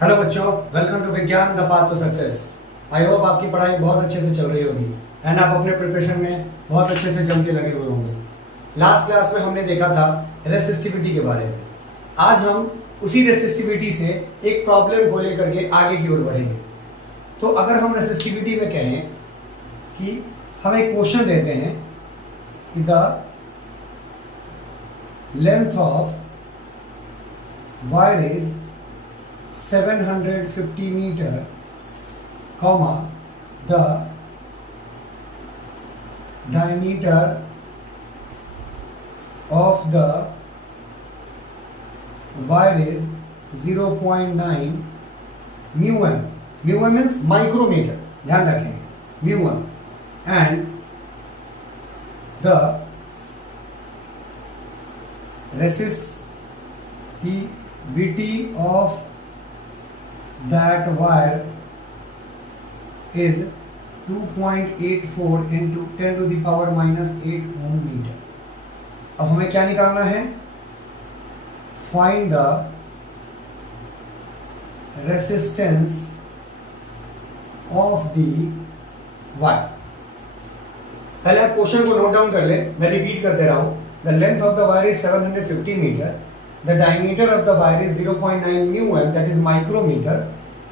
Hello बच्चों, welcome to Vigyan the path to success. I hope आपकी पढ़ाई बहुत अच्छे से चल रही होगी एंड आप अपने प्रिपरेशन में बहुत अच्छे से जम के लगे हुए होंगे। लास्ट क्लास में हमने देखा था रेसिस्टिविटी के बारे में। आज हम उसी रेसिस्टिविटी से एक प्रॉब्लम को लेकर के आगे की ओर बढ़ेंगे। तो अगर हम रेसिस्टिविटी में कहें कि हम एक क्वेश्चन देते हैं कि the length of wire is 750 meter, comma, the diameter of the wire is 0.9 mu m. Mu m means micrometer, ध्यान रखें mu m, and the resistivity of that wire is 2.84 into 10 to the power minus 8 ohm meter. अब हमें क्या निकालना है? Find the resistance of the wire. पहले आप question को नोट डाउन कर ले, मैं रिपीट करते रहा हूं। The length of the wire is 750 meter. The diameter of the wire is 0.9 mu m, that is micrometer,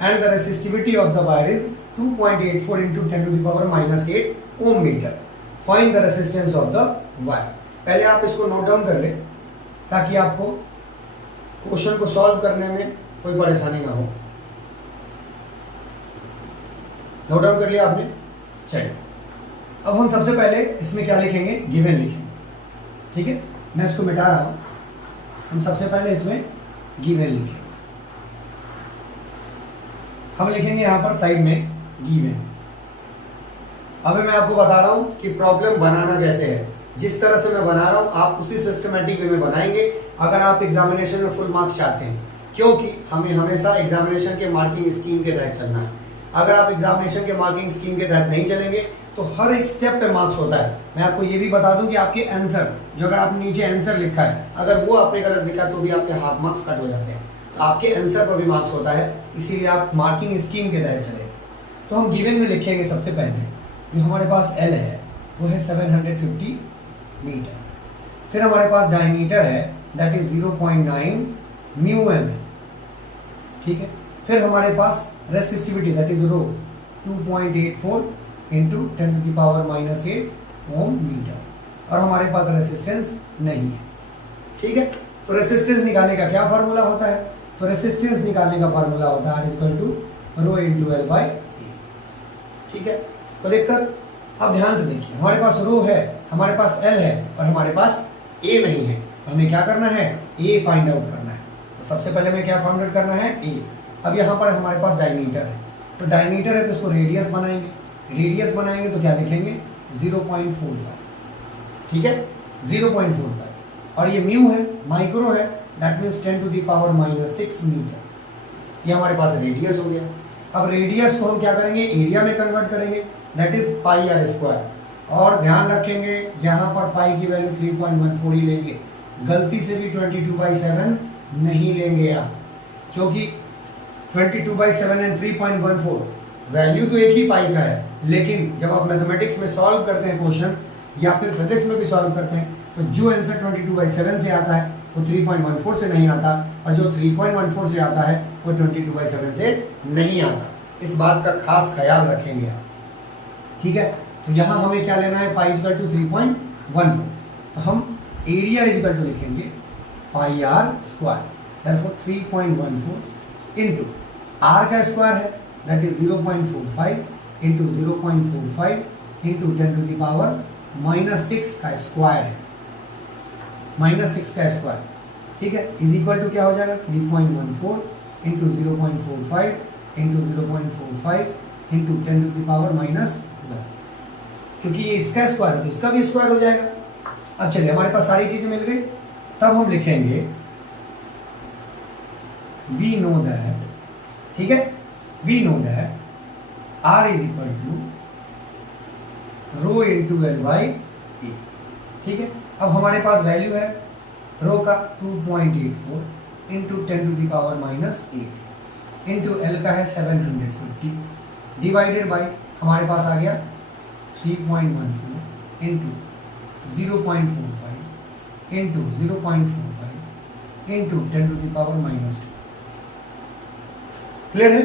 and the resistivity of the wire is 2.84 into 10 to the power minus 8 ohm meter. Find the resistance of the wire. पहले आप इसको note down कर ले ताकि आपको question को solve करने में कोई परेशानी ना हो। नोट डाउन कर लिया आपने? चलिए, अब हम सबसे पहले इसमें क्या लिखेंगे? गिवन लिखेंगे। ठीक है, मैं इसको मिटा रहा हूं। हम सबसे पहले इसमें गिवन लिखेंगे। हम लिखेंगे यहां पर साइड में गिवन। अभी मैं आपको बता रहा हूं कि प्रॉब्लम बनाना कैसे है। जिस तरह से मैं बना रहा हूं आप उसी सिस्टमैटिक वे में बनाएंगे अगर आप एग्जामिनेशन में फुल मार्क्स चाहते हैं, क्योंकि हमें हमेशा एग्जामिनेशन के मार्किंग स्कीम के तहत चलना है। अगर आप एग्जामिनेशन के मार्किंग स्कीम के तहत नहीं चलेंगे तो हर एक स्टेप पे मार्क्स होता है। मैं आपको ये भी बता दूं कि आपके आंसर जो अगर आपने नीचे आंसर लिखा है, अगर वो आपने गलत लिखा तो भी आपके हाफ मार्क्स कट हो जाते हैं। तो आपके आंसर पर भी मार्क्स होता है, इसीलिए आप मार्किंग स्कीम के तहत चले। तो हम गिवन में लिखेंगे सबसे पहले जो हमारे पास एल है वो है 750 मीटर। फिर हमारे पास डायमीटर है दैट इज 0.9 म्यू एम है। ठीक है, फिर हमारे पास resistivity that is rho 2.84 into 10 to the power minus 8 ohm metre, और हमारे पास रेसिस्टेंस नहीं है। ठीक है, तो रेसिस्टेंस निकालने का क्या फार्मूला होता है? तो रेसिस्टेंस निकालने का फार्मूला होता है equal to rho into L by A. ठीक है, तो देखकर अब ध्यान से देखिए, हमारे पास रो है, हमारे पास एल है और हमारे पास ए नहीं है। तो हमें क्या करना है? ए फाइंड आउट करना है। तो सबसे पहले हमें क्या फाइंड आउट करना है? ए। अब यहाँ पर हमारे पास डायमीटर है, तो डायमीटर है तो इसको रेडियस बनाएंगे। रेडियस बनाएंगे तो क्या लिखेंगे? 0.45। ठीक है, 0.45, और ये म्यू है, माइक्रो है, that means 10 to the power minus 6 metre. ये हमारे पास रेडियस हो गया। अब रेडियस को हम क्या करेंगे? एरिया में कन्वर्ट करेंगे, that is pi R square. और ध्यान रखेंगे यहाँ पर पाई की वैल्यू 3.14 ही लेंगे, गलती से भी 22/7 नहीं लेंगे आप, क्योंकि 22/7 एंड 3.14 वैल्यू तो एक ही पाई का है, लेकिन जब आप मैथमेटिक्स में सॉल्व करते हैं क्वेश्चन या फिर फिजिक्स में भी सॉल्व करते हैं तो जो आंसर 22/7 से आता है वो 3.14 से नहीं आता, और जो 3.14 से आता है वो 22/7 से नहीं आता। इस बात का खास ख्याल रखेंगे आप। ठीक है, तो यहाँ हमें क्या लेना है? Pi equal to 3.14। तो हम एरिया इक्वल टू लिखेंगे pi R square, therefore 3.14 into R का स्क्वायर है that is 0.45 into 0.45 into 10 to the power minus 6 का स्क्वायर है, माइनस 6 का स्क्वायर। ठीक है, इज इक्वल टू क्या हो जाएगा? 3.14 into 0.45 into 0.45 into 10 to the power minus 1, क्योंकि ये इसका स्क्वायर है तो इसका भी स्क्वायर हो जाएगा। अब चलिए, हमारे पास सारी चीजें मिल गई, तब हम लिखेंगे वी नो दैट, ठीक है, we know that R is equal to rho into L by A. ठीक है, अब हमारे पास वैल्यू है रो का 2.84 into 10 to the power minus 8 into L का है 750 डिवाइडेड बाई हमारे पास आ गया 3.14 into 0.45 into 0.45 into 10 to the power -2। Clear है?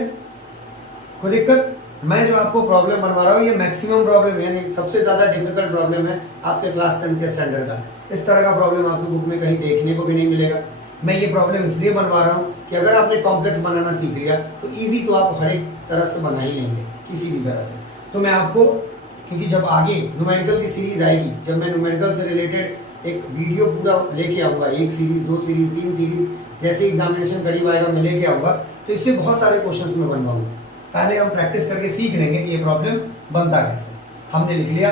कोई दिक्कत? मैं जो आपको प्रॉब्लम बनवा रहा हूँ ये मैक्सिमम प्रॉब्लम है, यानी सबसे ज़्यादा डिफिकल्ट प्रॉब्लम है आपके क्लास 10 के स्टैंडर्ड का। इस तरह का प्रॉब्लम आपको बुक में कहीं देखने को भी नहीं मिलेगा। मैं ये प्रॉब्लम इसलिए बनवा रहा हूँ कि अगर आपने कॉम्प्लेक्स बनाना सीख लिया तो इजी तो आप हर एक तरह से बना ही लेंगे किसी भी तरह से। तो मैं आपको, क्योंकि जब आगे न्यूमेरिकल की सीरीज आएगी, जब मैं न्यूमेरिकल से रिलेटेड एक वीडियो पूरा लेके आऊँगा, 1 सीरीज 2 सीरीज 3 सीरीज, जैसे एग्जामिनेशन करीब आएगा मैं लेके आऊँगा, तो इससे बहुत सारे क्वेश्चन मैं बनवाऊंगा। पहले हम प्रैक्टिस करके सीख लेंगे कि ये प्रॉब्लम बनता कैसे। हमने लिख लिया,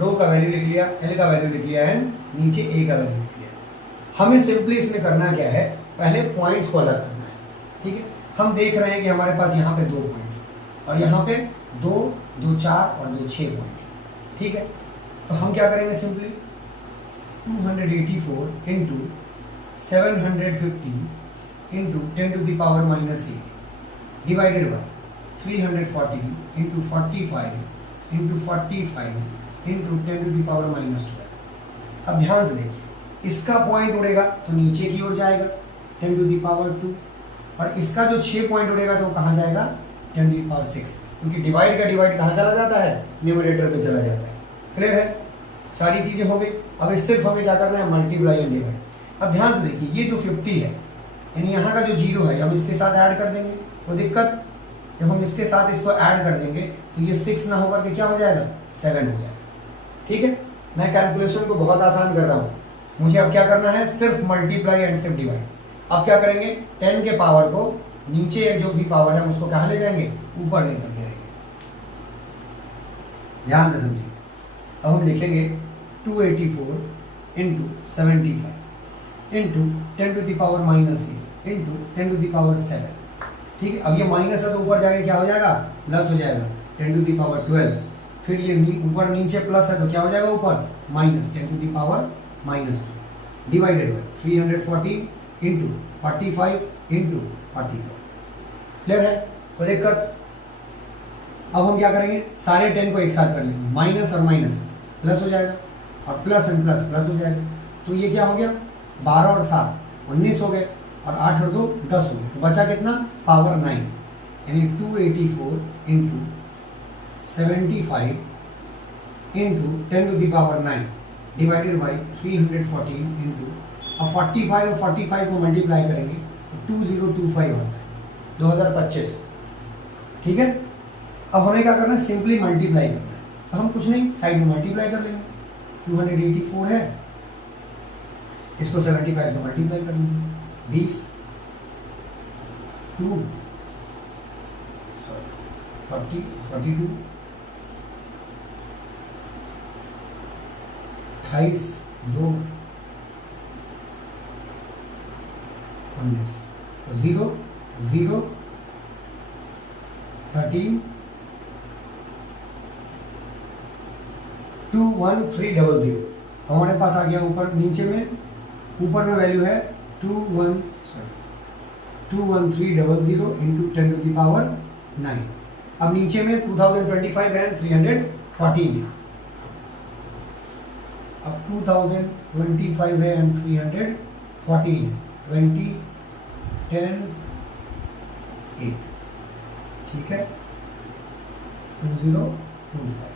रो का वैल्यू लिख लिया, एल का वैल्यू लिख लिया एंड नीचे ए का वैल्यू लिख लिया। हमें सिंपली इसमें करना क्या है, पहले पॉइंट्स को अलग करना है। ठीक है, हम देख रहे हैं कि हमारे पास यहाँ पे 2 पॉइंट और यहाँ पे 2, 2, 4 और 2, 6 पॉइंट। ठीक है, तो हम क्या करेंगे, simply 284 into 750 into 10 to the power -8 divided by 340 into 45 into 45 into 10 to the power -12। अब ध्यान से देखिए, इसका पॉइंट उड़ेगा तो नीचे की ओर जाएगा 10 टू द पावर 2, और इसका जो 6 पॉइंट उड़ेगा तो कहाँ जाएगा 10 टू द पावर 6, क्योंकि डिवाइड का डिवाइड कहाँ चला जाता है, न्यूमरेटर पे चला जाता है। क्लियर है? सारी चीज़ें हो गई। अब इस सिर्फ हमें क्या करना है, मल्टीप्लाई एंड डिवाइड। अब ध्यान से देखिए, ये जो 50 है यानी यहाँ का जो 0 है हम इसके साथ ऐड कर देंगे, कोई दिक्कत? जब हम इसके साथ इसको ऐड कर देंगे तो ये 6 ना होकर के क्या हो जाएगा, 7 हो जाएगा। ठीक है, मैं कैलकुलेशन को बहुत आसान कर रहा हूँ। मुझे अब क्या करना है, सिर्फ मल्टीप्लाई एंड सिर्फ डिवाइड। अब क्या करेंगे, 10 के पावर को नीचे जो भी पावर है हम उसको कहाँ ले जाएंगे, ऊपर लेकर के आएंगे। ध्यान से समझिए। अब हम लिखेंगे 284 into 75 into 10 to the power -8 into 10 to the power 7। ठीक है, अब ये माइनस है तो ऊपर जाके क्या हो जाएगा, प्लस हो जाएगा 10 टू द पावर 12। फिर ये ऊपर नीचे प्लस है तो क्या हो जाएगा, ऊपर minus 10 to the power -2 divided by 340 into 45 into 44। Clear है? कोई दिक्कत? अब हम क्या करेंगे, सारे 10 को एक साथ कर लेंगे, माइनस और माइनस प्लस हो जाएगा और प्लस एंड प्लस प्लस हो जाएगा। तो ये क्या हो गया, 12 और 7 19 हो गए और 8 और 2 10 हो गए। तो बचा कितना, पावर 9, यानी 284 into 75 into 10 to the power 9 divided by 314 into, अब 45 और 45 को मल्टीप्लाई करेंगे तो 2025 आता है, 2025। ठीक है, अब हमें क्या करना है, सिंपली मल्टीप्लाई करना है। तो हम कुछ नहीं, साइड में मल्टीप्लाई कर लेंगे। 284 है, इसको 75 से मल्टीप्लाई कर लेंगे, 20 2 40 42 28 2 19 0 0 13 21300 हमारे पास आ गया ऊपर। नीचे में ऊपर में वैल्यू है 21300 इंटू 10 टू द पावर 9। अब नीचे में 2025 एंड 314 है। अब 2025 है एंड 314 है, 20 10 8। ठीक है, 2025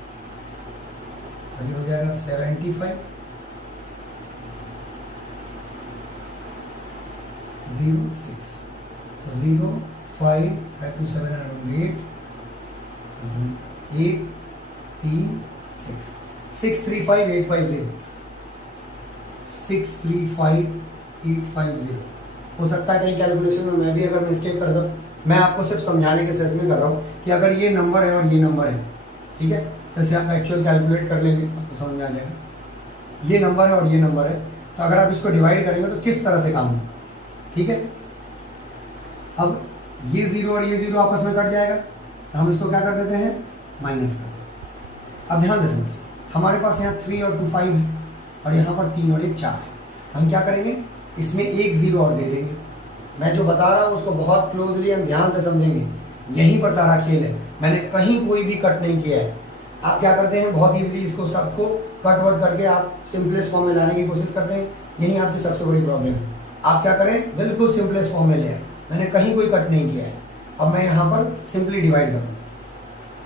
अभी हो जाएगा 75 06 0 5 5 to 7 8 8 3 6 635850 635850। हो सकता है कहीं कैलकुलेशन में मैं भी अगर मिस्टेक कर दूँ, मैं आपको सिर्फ समझाने के सेंस में कर रहा हूँ कि अगर ये नंबर है और ये नंबर है, ठीक है, जैसे आप एक्चुअल कैलकुलेट कर लेंगे आपको समझ में आ जाएगा। ये नंबर है और ये नंबर है, तो अगर आप इसको डिवाइड करेंगे तो किस तरह से काम होगा। ठीक है, अब ये 0 और ये 0 आपस में कट जाएगा तो हम इसको क्या कर देते हैं, माइनस कर देते हैं। अब ध्यान से समझिए, हमारे पास यहाँ 3 और 2 5 है और यहाँ पर 3 और 1 4 है। हम क्या करेंगे, इसमें एक 0 और दे देंगे मैं जो बता रहा हूँ उसको बहुत क्लोजली हम ध्यान से समझेंगे। यहीं पर सारा खेल है, मैंने कहीं कोई भी कट नहीं किया है। आप क्या करते हैं, बहुत ईजिली इसको सबको कट वट करके आप सिंपलेस्ट फॉर्म में लाने की कोशिश करते हैं। यही आपकी सबसे बड़ी प्रॉब्लम है। आप क्या करें, बिल्कुल सिंपलेस्ट फॉर्म में ले आए। मैंने कहीं कोई कट नहीं किया है। अब मैं यहाँ पर सिंपली डिवाइड करूँगा,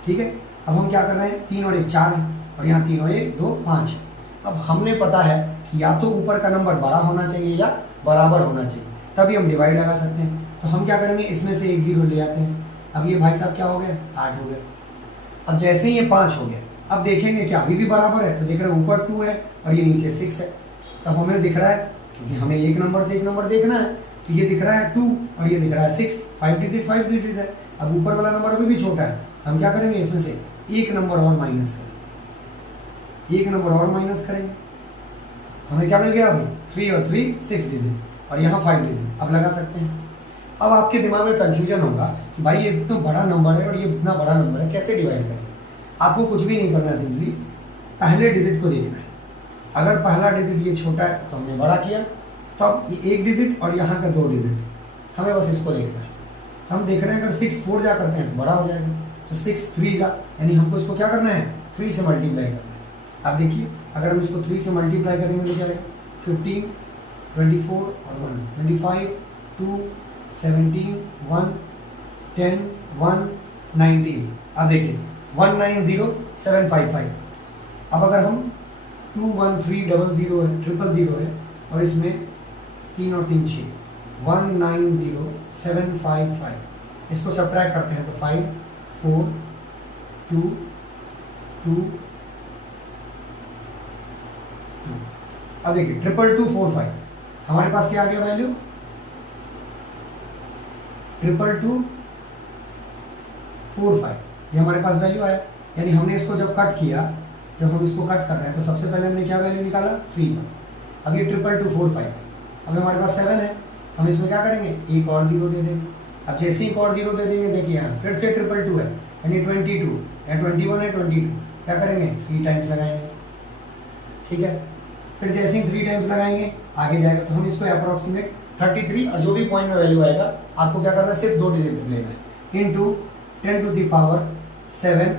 ठीक है। अब हम क्या कर रहे हैं, 3 और 1 4 है, और यहाँ 3 और 1 2 5 है। अब हमने पता है कि या तो ऊपर का नंबर बड़ा होना चाहिए या बराबर होना चाहिए, तभी हम डिवाइड लगा सकते हैं। तो हम क्या करेंगे, इसमें से एक 0 ले आते हैं। अब ये भाई साहब क्या हो गया, 8 हो गया। अब जैसे ही ये 5 हो गया, अब देखेंगे कि अभी भी बराबर है, तो देख रहे हैं ऊपर 2 है और ये नीचे 6 है। तब हमें दिख रहा है, क्योंकि हमें एक नंबर से एक नंबर देखना है, तो ये दिख रहा है 2 और ये दिख रहा है 6, 5 डिजिट है। अब ऊपर वाला नंबर अभी भी छोटा है, हम क्या करेंगे, इसमें से एक नंबर और माइनस करेंगे, एक नंबर और माइनस करेंगे। हमें क्या मिल गया, अभी 3 और 3 6 डिजिट, और यहाँ 5 डिजिट। अब लगा सकते हैं। अब आपके दिमाग में कंफ्यूजन होगा कि भाई ये इतना बड़ा नंबर है और ये इतना बड़ा नंबर है, कैसे डिवाइड करें। आपको कुछ भी नहीं करना, सिंपली पहले डिजिट को देखना है। अगर पहला डिजिट ये छोटा है तो हमने बड़ा किया, तो अब ये 1 डिजिट और यहाँ का 2 डिजिट, हमें बस इसको देखना है। हम देख रहे हैं अगर 6 4 जा करते हैं तो बड़ा हो जाएगा, तो 6 3 जा, यानी हमको इसको क्या करना है, 3 से मल्टीप्लाई करना है। आप देखिए, अगर हम इसको 3 से मल्टीप्लाई करेंगे तो क्या आएगा, 15 24 और 1 25 2 17 1 10 1 19। अब देखिए 190755। अब अगर हम 21300 है, 000 है, और इसमें 3 और 3 6, 190755, इसको सब्ट्रैक्ट करते हैं तो 5 4 2 2 2। अब देखिए 2245, हमारे पास क्या आ गया वैल्यू, 2245, ये हमारे पास वैल्यू आया। यानी हमने इसको जब कट किया, जब हम इसको कट कर रहे हैं तो सबसे पहले हमने क्या वैल्यू निकाला, 3 पर। अब ये 2245, अब हमारे पास 7 है, हम इसमें क्या करेंगे, एक और 0 दे देंगे। अब जैसे ही एक और 0 दे देंगे, देखिए यहाँ फिर से 222 है, यानी 22 या 21 है 22, क्या करेंगे, 3 टाइम्स लगाएंगे, ठीक है। फिर जैसे ही 3 टाइम्स लगाएंगे आगे जाएगा, तो हम इसको अप्रोक्सीमेट 33, और जो भी पॉइंट में वैल्यू आएगा आपको क्या करना है, सिर्फ 2 डिजिट लेना है, इंटू 10⁻7,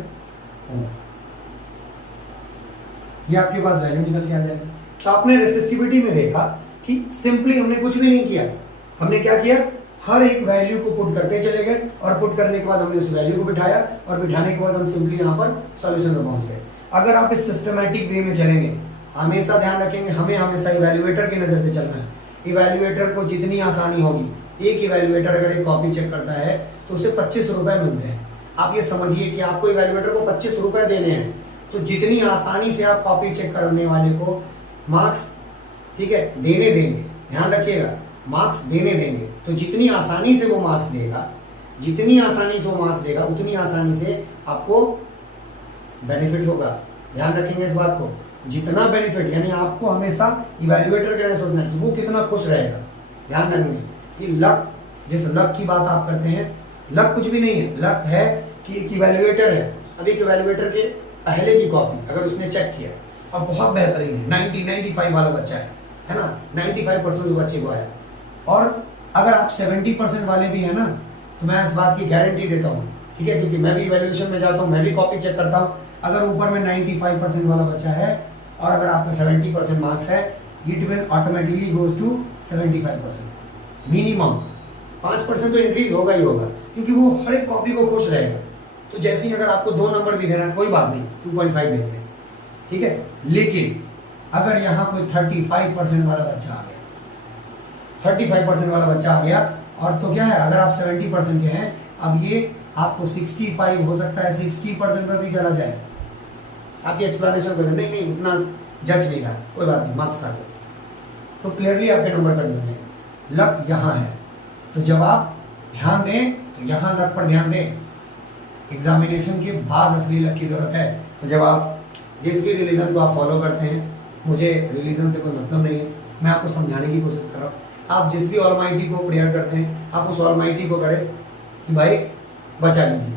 ये आपके पास वैल्यू निकल के आ जाएगा। तो आपने रेसिस्टिविटी में देखा कि सिंपली हमने कुछ भी नहीं किया। हमने क्या किया, हर एक वैल्यू को पुट करते चले गए, और पुट करने के बाद हमने उस वैल्यू को बिठाया, और बिठाने के बाद हम सिंपली यहाँ पर सॉल्यूशन में पहुंच गए। अगर आप इस सिस्टमैटिक वे में चलेंगे, हमेशा ध्यान रखेंगे, हमें हमेशा इवैल्यूएटर की नज़र से चलना है। इवैल्यूएटर को जितनी आसानी होगी, एक इवैल्यूएटर अगर एक कॉपी चेक करता है तो उसे 25 रुपए मिलते हैं। आप ये समझिए कि आपको इवैल्यूएटर को 25 रुपए देने हैं, तो जितनी आसानी से आप कॉपी चेक करने वाले को मार्क्स, ठीक है, देने देंगे, ध्यान रखिएगा, मार्क्स देने देंगे, तो जितनी आसानी से वो मार्क्स देगा, जितनी आसानी से वो मार्क्स देगा, उतनी आसानी से आपको बेनिफिट होगा। ध्यान रखेंगे इस बात को, जितना बेनिफिट, यानी आपको हमेशा इवैल्यूएटर के लिए सोचना है कि वो कितना खुश रहेगा। ध्यान रखेंगे कि लक, जिस लक की बात आप करते हैं, लक कुछ भी नहीं है, लक है कि एक इवैल्यूएटर है। अब एक इवैल्यूएटर के पहले की कॉपी अगर उसने चेक किया और बहुत बेहतरीन है, 90-95 वाला बच्चा है ना, 95% बच्चे को आया, और अगर आप 70% वाले भी है ना, तो मैं इस बात की गारंटी देता हूँ, ठीक है, क्योंकि मैं भी इवैल्यूएशन में जाता हूँ, मैं भी कॉपी चेक करता हूँ। अगर ऊपर में 95% वाला बच्चा है और अगर आपका 70% मार्क्स है, it will automatically goes to 75%, minimum 5% तो इंक्रीज होगा ही होगा, क्योंकि वो हर एक कॉपी को खुश रहेगा। तो जैसे ही अगर आपको 2 नंबर भी देना है, कोई बात नहीं, 2.5 देते हैं, ठीक है। लेकिन अगर यहाँ कोई 35% वाला बच्चा आ गया, 35% वाला बच्चा आ गया, और तो क्या है, अगर आप 70% के हैं, अब ये आपको 65 हो सकता है 60% पर भी चला जाए। आप ये एक्सप्लेनेशन करें, नहीं नहीं उतना जज नहीं रहा, कोई बात नहीं, मार्क्स काटो, तो क्लियरली आपके नंबर कर देंगे। लक यहाँ है, तो जब आप ध्यान दें तो यहाँ लक पर ध्यान दें। एग्जामिनेशन के बाद असली लक की जरूरत है। तो जब आप जिस भी रिलीजन को आप फॉलो करते हैं, मुझे रिलीजन से कोई मतलब नहीं है, मैं आपको समझाने की कोशिश कर रहा हूँ। आप जिस भी ऑलमाइटी को प्रेयर करते हैं, आप उस ऑलमाइटी को करें कि भाई बचा लीजिए,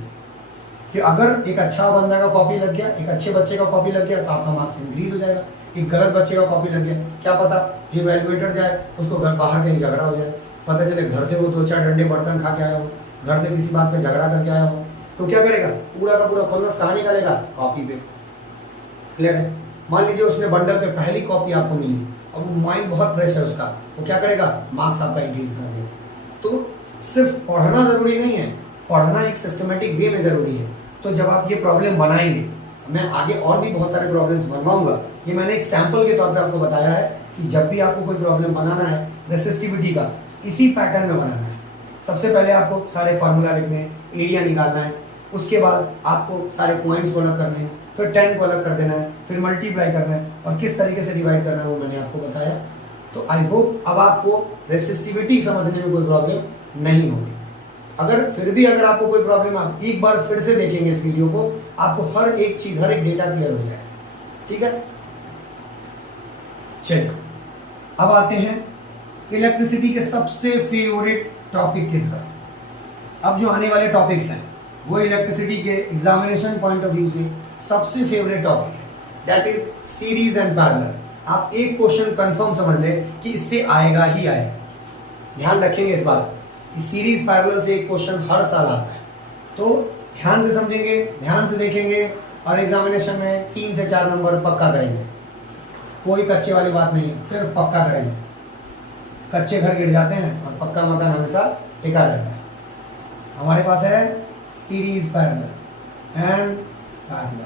कि अगर एक अच्छा बंदा का कॉपी लग गया, एक अच्छे बच्चे का कॉपी लग गया, तो आपका मार्क्स इंक्रीज हो जाएगा। एक गलत बच्चे का कॉपी लग गया, क्या पता जो इवैल्यूएटर जाए उसको घर बाहर कहीं झगड़ा हो जाए, पता चले घर से वो 2-4 डंडे बर्तन खा के आया हो, घर से किसी बात पे झगड़ा करके आया हो, तो क्या करेगा, पूरा का पूरा खुन्नस कहाँ निकालेगा, कॉपी पे। क्लियर है। मान लीजिए उसने बंडल पे पहली कॉपी आपको मिली, अब माइंड बहुत फ्रेश है उसका, तो क्या करेगा, मार्क्स आपका इंक्रीज कर देगा। तो सिर्फ पढ़ना जरूरी नहीं है, पढ़ना एक सिस्टमेटिक वे में जरूरी है। तो जब आप ये प्रॉब्लम बनाएंगे, मैं आगे और भी बहुत सारे प्रॉब्लम्स बनवाऊंगा, ये मैंने एक सैंपल के तौर पे आपको बताया है कि जब भी आपको कोई प्रॉब्लम बनाना है रेसिस्टिविटी का, इसी पैटर्न में बनाना है। सबसे पहले आपको सारे फार्मूला लिखने हैं, एरिया निकालना है, उसके बाद आपको सारे पॉइंट्स को अलग करने हैं, फिर 10 को अलग कर देना है, फिर मल्टीप्लाई करना है और किस तरीके से डिवाइड करना है वो मैंने आपको बताया। तो आई होप अब आपको रेसिस्टिविटी समझने में कोई प्रॉब्लम नहीं होगी। अगर फिर भी अगर आपको कोई प्रॉब्लम, आप एक बार फिर से देखेंगे इस वीडियो को, आपको हर एक चीज, हर एक डेटा क्लियर हो जाएगा। ठीक है, चलिए अब आते हैं इलेक्ट्रिसिटी के सबसे फेवरेट टॉपिक की तरफ। अब जो आने वाले टॉपिक्स हैं वो इलेक्ट्रिसिटी के एग्जामिनेशन पॉइंट ऑफ व्यू से सबसे फेवरेट टॉपिक है, that is series and parallel. आप एक क्वेश्चन कंफर्म समझ लें कि इससे आएगा ही आएगा, ध्यान रखेंगे इस बात कि सीरीज पैरेलल से एक क्वेश्चन हर साल आता है। तो ध्यान से समझेंगे, ध्यान से देखेंगे और एग्जामिनेशन में 3 से 4 नंबर पक्का करेंगे। कोई कच्चे वाली बात नहीं है, सिर्फ पक्का करेंगे। कच्चे घर गिर जाते हैं और पक्का मकान हमेशा टिका रहता है। हमारे पास है सीरीज पैरेलल एंड पैरेलल।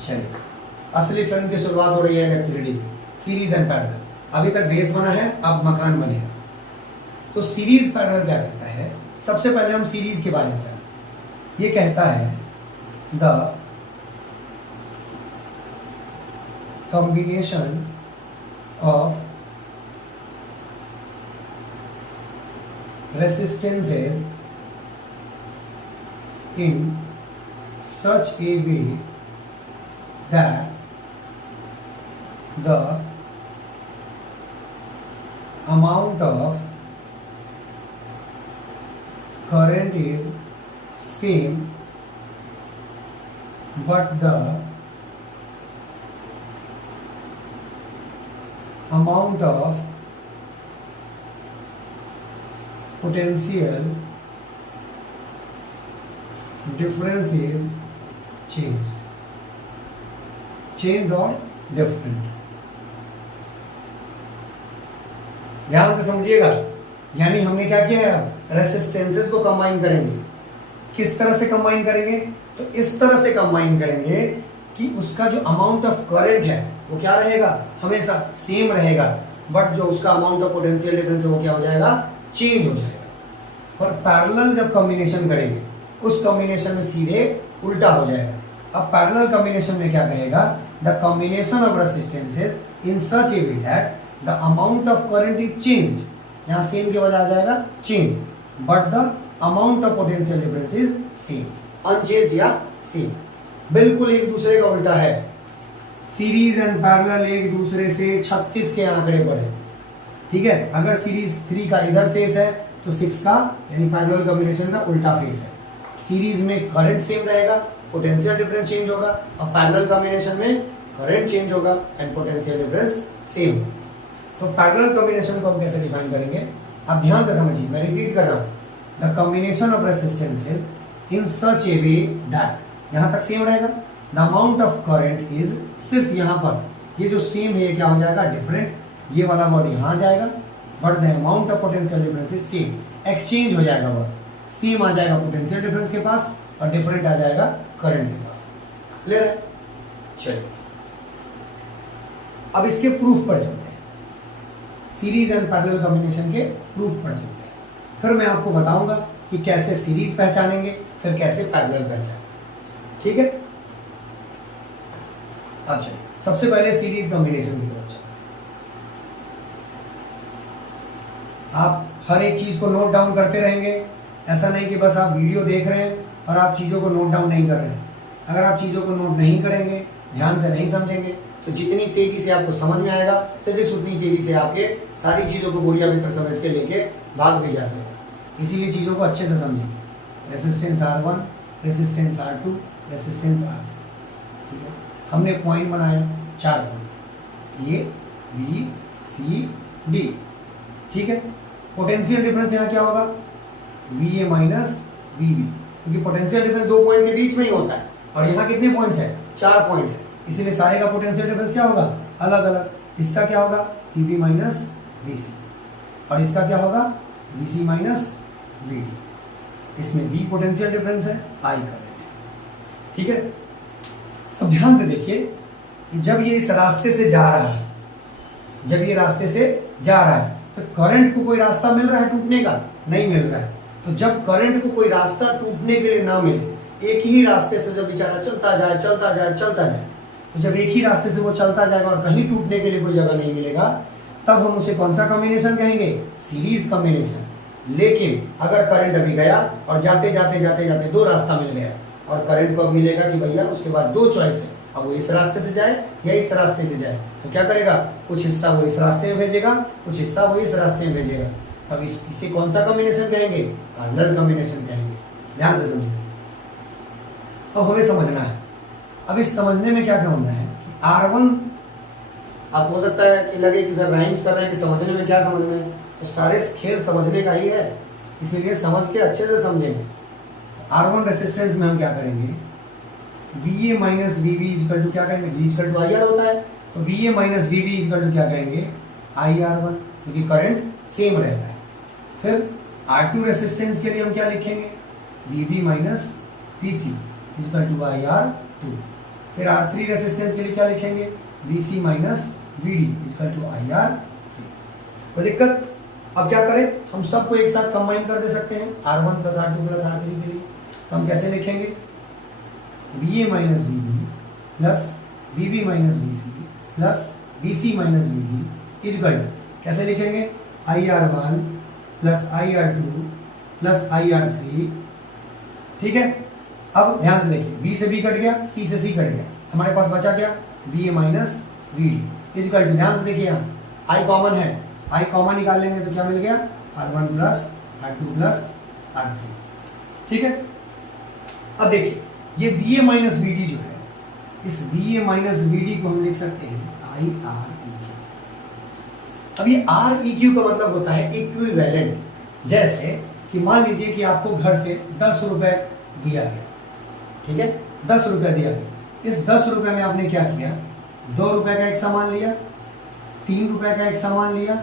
चलिए, असली फिल्म की शुरुआत हो रही है इलेक्ट्रिसिटी की, सीरीज एंड पैरेलल। अभी तक बेस बना है, अब मकान बनेगा। तो सीरीज पैरेलल क्या कहता है, सबसे पहले हम सीरीज के बारे में करें। ये कहता है the combination of resistances in such a way that the amount of current is same but the amount of potential difference is changed or different। ध्यान से समझिएगा, यानी हमने क्या किया है, रेसिस्टेंसेस को कंबाइन करेंगे। किस तरह से कंबाइन करेंगे, तो इस तरह से कंबाइन करेंगे कि उसका जो अमाउंट ऑफ करंट है वो क्या रहेगा, हमेशा सेम रहेगा, बट जो उसका अमाउंट ऑफ पोटेंशियल डिफरेंस है वो क्या हो जाएगा, चेंज हो जाएगा। और पैरेलल जब कॉम्बिनेशन करेंगे उस कॉम्बिनेशन में सीधे उल्टा हो जाएगा। अब पैरेलल कॉम्बिनेशन में क्या कहेगा, the combination of resistances in such A way that the amount of current is changed, यहाँ सेम के बजाय आ जाएगा change, but the amount of potential difference is same, unchanged या सेम। बिल्कुल एक दूसरे का उल्टा है। सीरीज एंड पैरेलल एक दूसरे से 36 के आंकड़े पर है। ठीक है, अगर सीरीज 3 का इधर फेस है तो 6 का यानी पैरेलल कॉम्बिनेशन का उल्टा फेस है। सीरीज में करंट सेम रहेगा, पोटेंशियल डिफरेंस चेंज होगा, और पैरेलल कॉम्बिनेशन में करंट चेंज होगा एंड पोटेंशियल डिफरेंस सेम। तो पैरेलल कॉम्बिनेशन को हम कैसे डिफाइन करेंगे, आप ध्यान से समझिए, मैं रिपीट कर रहा हूं, the combination of resistances in such A way that, यहां तक सेम रहेगा, the amount of current is, सिर्फ यहां पर ये जो सेम है क्या हो जाएगा, डिफरेंट, ये वाला वर्ड यहां आ जाएगा, but the amount of potential difference is same, exchange हो जाएगा वर्ड, सेम आ जाएगा पोटेंशियल डिफरेंस के पास और डिफरेंट आ जाएगा करंट के पास। क्लियर है, चलिए अब इसके प्रूफ पर चलते हैं, सीरीज एंड पैरेलल कॉम्बिनेशन के प्रूफ पर चलते हैं, फिर मैं आपको बताऊंगा कि कैसे सीरीज पहचानेंगे, फिर कैसे पैरेलल पहचानेंगे। ठीक है, अब चलिए सबसे पहले सीरीज कॉम्बिनेशन की तरफ चलते हैं। आप हर एक चीज को नोट डाउन करते रहेंगे, ऐसा नहीं कि बस आप वीडियो देख रहे हैं और आप चीज़ों को नोट डाउन नहीं कर रहे हैं। अगर आप चीज़ों को नोट नहीं करेंगे, ध्यान से नहीं समझेंगे, तो जितनी तेजी से आपको समझ में आएगा फिजिक्स, उतनी तेजी से आपके सारी चीज़ों को बुढ़िया भीतर समेट के लेके भाग भी जा सकता। इसीलिए चीज़ों को अच्छे से समझेंगे। Resistance R1, resistance R2, resistance R3। ठीक है, हमने पॉइंट बनाया 4 point, A, B, C, D। ठीक है, पोटेंशियल डिफरेंस यहाँ क्या होगा, V A minus V B, क्योंकि पोटेंशियल डिफरेंस 2 पॉइंट के बीच में ही होता है और यहाँ कितने पॉइंट्स हैं, 4 पॉइंट है, इसीलिए सारे का पोटेंशियल डिफरेंस क्या होगा, अलग अलग। इसका क्या होगा, V B minus V C, और इसका क्या होगा, V C minus V D. इसमें वी पोटेंशियल डिफरेंस है, आई करंट है, ठीक है। अब ध्यान से देखिए, जब ये इस रास्ते से जा रहा है, जब ये रास्ते से जा रहा है तो करंट को कोई रास्ता मिल रहा है टूटने का, नहीं मिल रहा है। तो जब करंट को कोई रास्ता टूटने के लिए ना मिले, एक ही रास्ते से जब बेचारा चलता जाए चलता जाए चलता जाए, तो जब एक ही रास्ते से वो चलता जाएगा और कहीं टूटने के लिए कोई जगह नहीं मिलेगा, तब हम उसे कौन सा कॉम्बिनेशन कहेंगे, सीरीज कॉम्बिनेशन। लेकिन अगर करंट अभी गया और जाते जाते जाते जाते 2 रास्ता मिल गया और करंट को अब मिलेगा कि भैया उसके बाद 2 चॉइस है, अब वो इस रास्ते से जाए या इस रास्ते से जाए, तो क्या करेगा, कुछ हिस्सा वो इस रास्ते में भेजेगा, कुछ हिस्सा वो इस रास्ते में भेजेगा। तब इसे कौन सा कॉम्बिनेशन कहेंगे, पैरेलल कॉम्बिनेशन कहेंगे। ध्यान से समझिए। अब हमें समझना है, अब इस समझने में क्या करना है कि R1, आप हो सकता है कि लगे कि सर राइम्स कर रहे हैं कि समझने में क्या समझ में, तो सारे खेल समझने का ही है, इसीलिए समझ के अच्छे से समझेंगे। R1 रेसिस्टेंस में हम क्या करेंगे, V A minus V B equal to क्या करेंगे, V equal to I R होता है, तो V A minus V B equal to क्या कहेंगे, आई आर वन, क्योंकि करंट सेम रहता है। फिर R2 रेसिस्टेंस के लिए हम क्या लिखेंगे, V B minus V C equal to I R two. फिर R3 रेसिस्टेंस के लिए क्या लिखेंगे, V C minus V D equal to I R three. कोई दिक्कत? अब क्या करें, हम सबको एक साथ कंबाइन कर दे सकते हैं, R1 plus R2 plus R3 के लिए। तो हम कैसे लिखेंगे, V A minus V B plus V B minus V C plus V C minus V D equal to, कैसे लिखेंगे, I R one plus I R two plus I R three. ठीक है। अब ध्यान से देखिए, बी से B cut गया, सी से सी कट गया, हमारे पास बचा क्या, V A minus V D equal to, ध्यान से देखिए यहाँ आई कॉमन है, आई कॉमन निकाल लेंगे तो क्या मिल गया, R1 plus R2 plus R3। ठीक है। अब देखिए ये V A minus V D जो है, इस V A minus V D को हम लिख सकते हैं आई आर ई क्यू। अब ये आर ई क्यू का मतलब होता है इक्विवेलेंट। जैसे कि मान लीजिए कि आपको घर से 10 रुपए दिया गया, ठीक है, 10 रुपए दिया गया। इस 10 रुपए में आपने क्या किया, 2 रुपए का एक सामान लिया, 3 रुपए का एक सामान लिया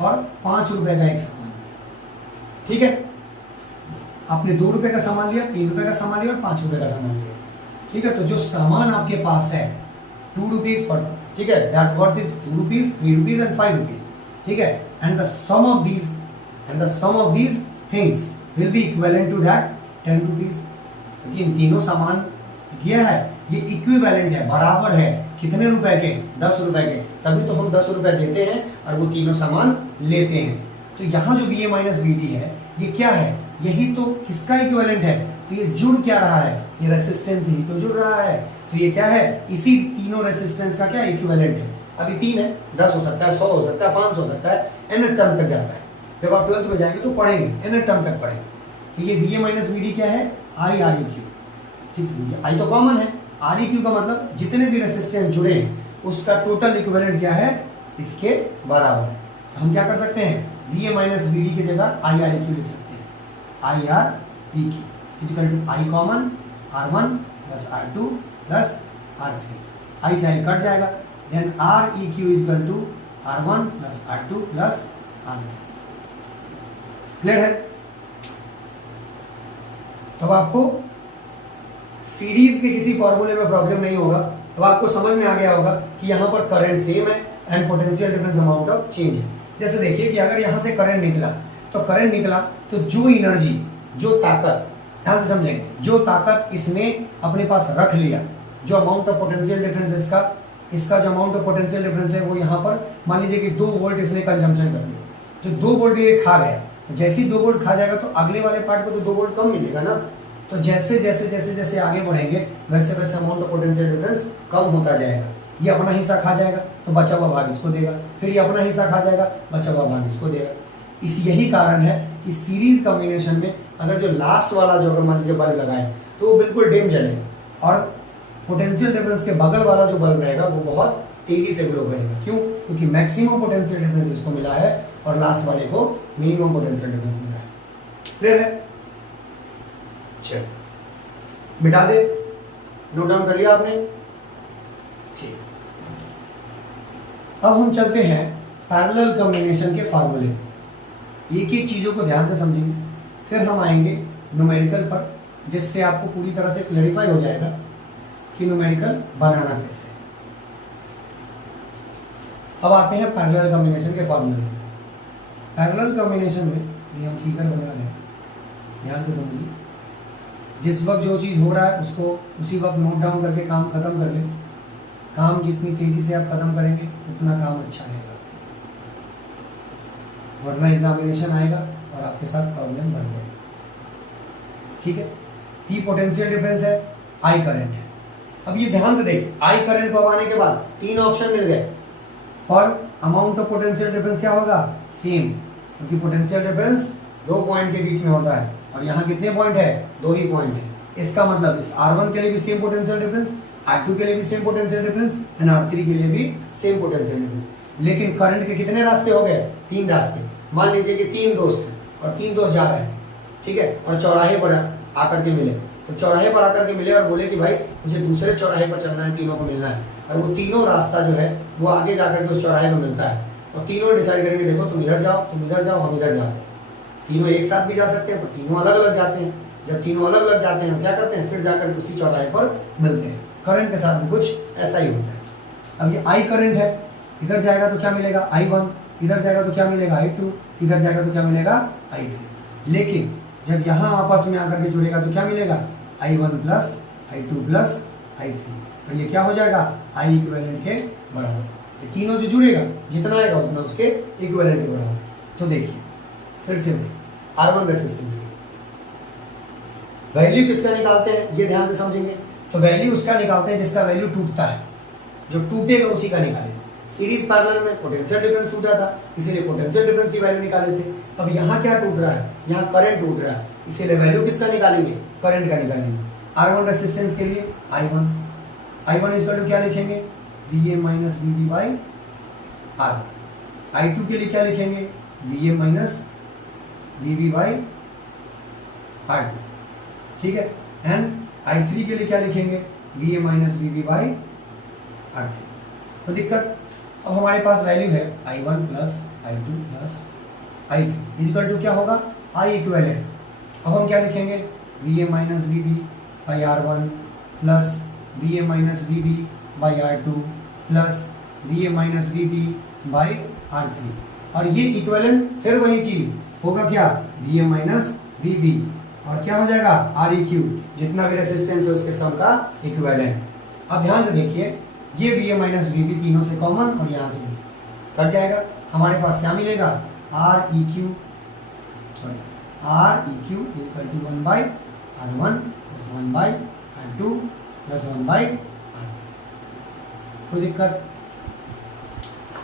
और 5 रुपए का एक सामान लिया। ठीक है, आपने 2 रुपए का सामान लिया, 3 रुपए का सामान लिया और 5 रुपए का सामान लिया। ठीक है, तो जो सामान आपके पास है 2 रुपीज पर, ठीक है, that worth is 2 rupees, 3 rupees and 5 rupees. ठीक है, and the sum of these things will be equivalent to that 10 rupees. क्योंकि इन तीनों सामान ये है, ये इक्विवेलेंट है, बराबर है, कितने रुपए के, 10 रुपए के, तभी तो हम 10 रुपए देते हैं और वो तीनों सामान लेते हैं। तो यहाँ जो V A minus V D है, ये क्या है, यही तो किसका इक्विवेलेंट है, तो ये जुड़ क्या रहा है, ये रेसिस्टेंस ही तो जुड़ रहा है। तो ये क्या है, इसी तीनों रेसिस्टेंस का क्या इक्विवेलेंट है। अभी 3 है, 10 हो सकता है, 100 हो सकता है, 500 हो सकता है, n टर्म तक जाता है। जब आप 12th में जाएंगे तो पढ़ेंगे, n टर्म तक पढ़ेंगे। तो ये V A minus V D क्या है, आई आर ई क्यू। ठीक है, आई तो कॉमन है, आर ई क्यू का मतलब जितने भी रेसिस्टेंस जुड़े हैं उसका टोटल इक्विवेलेंट क्या है, इसके बराबर है। तो हम क्या कर सकते हैं, V A minus V D की जगह आई आर ई क्यू लिख सकते हैं, I R E Q equal to I common R1 plus R2 plus R3, I से आई कट जाएगा, then R E Q equal to R1 plus R2 plus R3। Clear है? तो आपको series के किसी फॉर्मूले में प्रॉब्लम नहीं होगा। तो आपको समझ में आ गया होगा कि यहाँ पर करंट सेम है and potential difference amount of change है। जैसे देखिए कि अगर यहाँ से करंट निकला तो जो एनर्जी, जो ताकत, ध्यान से समझेंगे, जो ताकत इसने अपने पास रख लिया, जो अमाउंट ऑफ पोटेंशियल डिफरेंस इसका जो अमाउंट ऑफ पोटेंशियल डिफरेंस है वो यहाँ पर मान लीजिए कि 2 वोल्ट इसने कंजम्पशन कर लिया, जो 2 वोल्ट ये खा गया, तो जैसे ही 2 वोल्ट खा जाएगा तो अगले वाले पार्ट को तो 2 वोल्ट कम मिलेगा ना। तो जैसे जैसे जैसे जैसे आगे बढ़ेंगे वैसे वैसे अमाउंट ऑफ पोटेंशियल डिफरेंस कम होता जाएगा। ये अपना हिस्सा खा जाएगा तो बचा हुआ भाग इसको देगा, फिर ये अपना हिस्सा खा जाएगा, बचा हुआ भाग इसको देगा। यही कारण है कि सीरीज कॉम्बिनेशन में अगर जो लास्ट वाला जो अगर मान लीजिए बल्ब लगाए तो वो बिल्कुल डिम जलेगा और पोटेंशियल डिफरेंस के बगल वाला जो बल्ब रहेगा वो बहुत तेजी से ग्लो करेगा। क्यों? क्योंकि मैक्सिमम पोटेंशियल डिफरेंस इसको मिला है और लास्ट वाले को मिनिमम पोटेंशियल डिफरेंस मिला है। क्लियर है? चलो मिटा दे, नोट डाउन कर लिया आपने? ठीक। अब हम चलते हैं पैरेलल कॉम्बिनेशन के फार्मूले। एक एक चीजों को ध्यान से समझेंगे, फिर हम आएंगे न्यूमेरिकल पर, जिससे आपको पूरी तरह से क्लैरिफाई हो जाएगा कि न्यूमेरिकल बनाना कैसे। अब आते हैं पैरेलल कॉम्बिनेशन के फार्मूले। पैरेलल कॉम्बिनेशन में ये हम फिगर बना रहे हैं, ध्यान से समझिए। जिस वक्त जो चीज़ हो रहा है उसको उसी वक्त नोट डाउन करके काम खत्म कर लें। काम जितनी तेजी से आप खत्म करेंगे उतना काम अच्छा रहेगा, वरना एग्जामिनेशन आएगा और आपके साथ प्रॉब्लम बढ़ जाएगी। ठीक है? पी पोटेंशियल डिफरेंस है, आई करंट है। अब ये ध्यान से देखिए, आई करंट को आने के बाद तीन ऑप्शन मिल गए और अमाउंट ऑफ पोटेंशियल डिफरेंस क्या होगा? सेम, क्योंकि पोटेंशियल डिफरेंस दो पॉइंट के बीच में होता है और यहाँ कितने पॉइंट है? दो ही पॉइंट है। इसका मतलब इस R1 के लिए भी सेम पोटेंशियल डिफरेंस, R2 के लिए भी same potential difference and R3 के लिए भी सेम पोटेंशियल डिफरेंस। लेकिन करंट के कितने रास्ते हो गए? तीन रास्ते। मान लीजिए कि तीन दोस्त हैं और तीन दोस्त जा रहे हैं, ठीक है, और चौराहे पर आकर के मिले। तो चौराहे पर आकर के मिले और बोले कि भाई मुझे दूसरे चौराहे पर चलना है, तीनों को मिलना है। और वो तीनों रास्ता जो है वो आगे जाकर के उस चौराहे पर मिलता है और तीनों डिसाइड करेंगे देखो तुम इधर जाओ, तुम इधर जाओ, हम इधर जाते हैं। तीनों एक साथ भी जा सकते हैं पर तीनों अलग अलग जाते हैं। जब तीनों अलग अलग जाते हैं क्या करते हैं? फिर जाकर उसी चौराहे पर मिलते हैं। करंट के साथ भी कुछ ऐसा ही होता है। अब ये आई करंट है, इधर जाएगा तो क्या मिलेगा? I1, इधर जाएगा तो क्या मिलेगा? I2, इधर जाएगा तो क्या मिलेगा? I3। लेकिन जब यहाँ आपस में आकर के जुड़ेगा तो क्या मिलेगा? I1 plus I2 plus I3। और ये क्या हो जाएगा? I इक्विवेलेंट के बराबर। ये तीनों जो जुड़ेगा जितना आएगा उतना उसके इक्विवेलेंट के बराबर। तो देखिए फिर से R1 रेसिस्टेंस की वैल्यू किसका निकालते हैं ये ध्यान से समझेंगे। तो वैल्यू उसका निकालते हैं जिसका वैल्यू टूटता है, जो टूटेगा उसी का निकालेंगे। सीरीज पैरेलल में पोटेंशियल डिफरेंस टूटा था, इसीलिए पोटेंशियल डिफरेंस की वैल्यू निकाले थे। अब यहाँ क्या टूट रहा है? यहाँ करंट टूट रहा है, इसीलिए वैल्यू किसका निकालेंगे? करंट का निकालेंगे। R1 रेसिस्टेंस के लिए I1 इज टू क्या लिखेंगे? VA minus VB by R। I2 के लिए क्या लिखेंगे? VA minus VB by R2। ठीक है? एंड I3 के लिए क्या लिखेंगे? VA minus VB by R3। तो दिक्कत, अब हमारे पास वैल्यू है I1 plus I2 plus I3 is equal to क्या होगा? I equivalent. अब हम क्या लिखेंगे? VA minus VB by R1 plus VA minus VB by R2 plus VA minus VB by R3। और ये इक्विवेलेंट फिर वही चीज होगा क्या? VA माइनस VB और क्या हो जाएगा? REQ, जितना भी रेसिस्टेंस है उसके सम का इक्विवेलेंट। अब ध्यान से देखिए, ये VA माइनस VB तीनों से कॉमन और यहाँ से भी कट जाएगा। हमारे पास क्या मिलेगा? REQ equal to 1 by R1 plus 1 by R2 plus 1 by R3। कोई दिक्कत?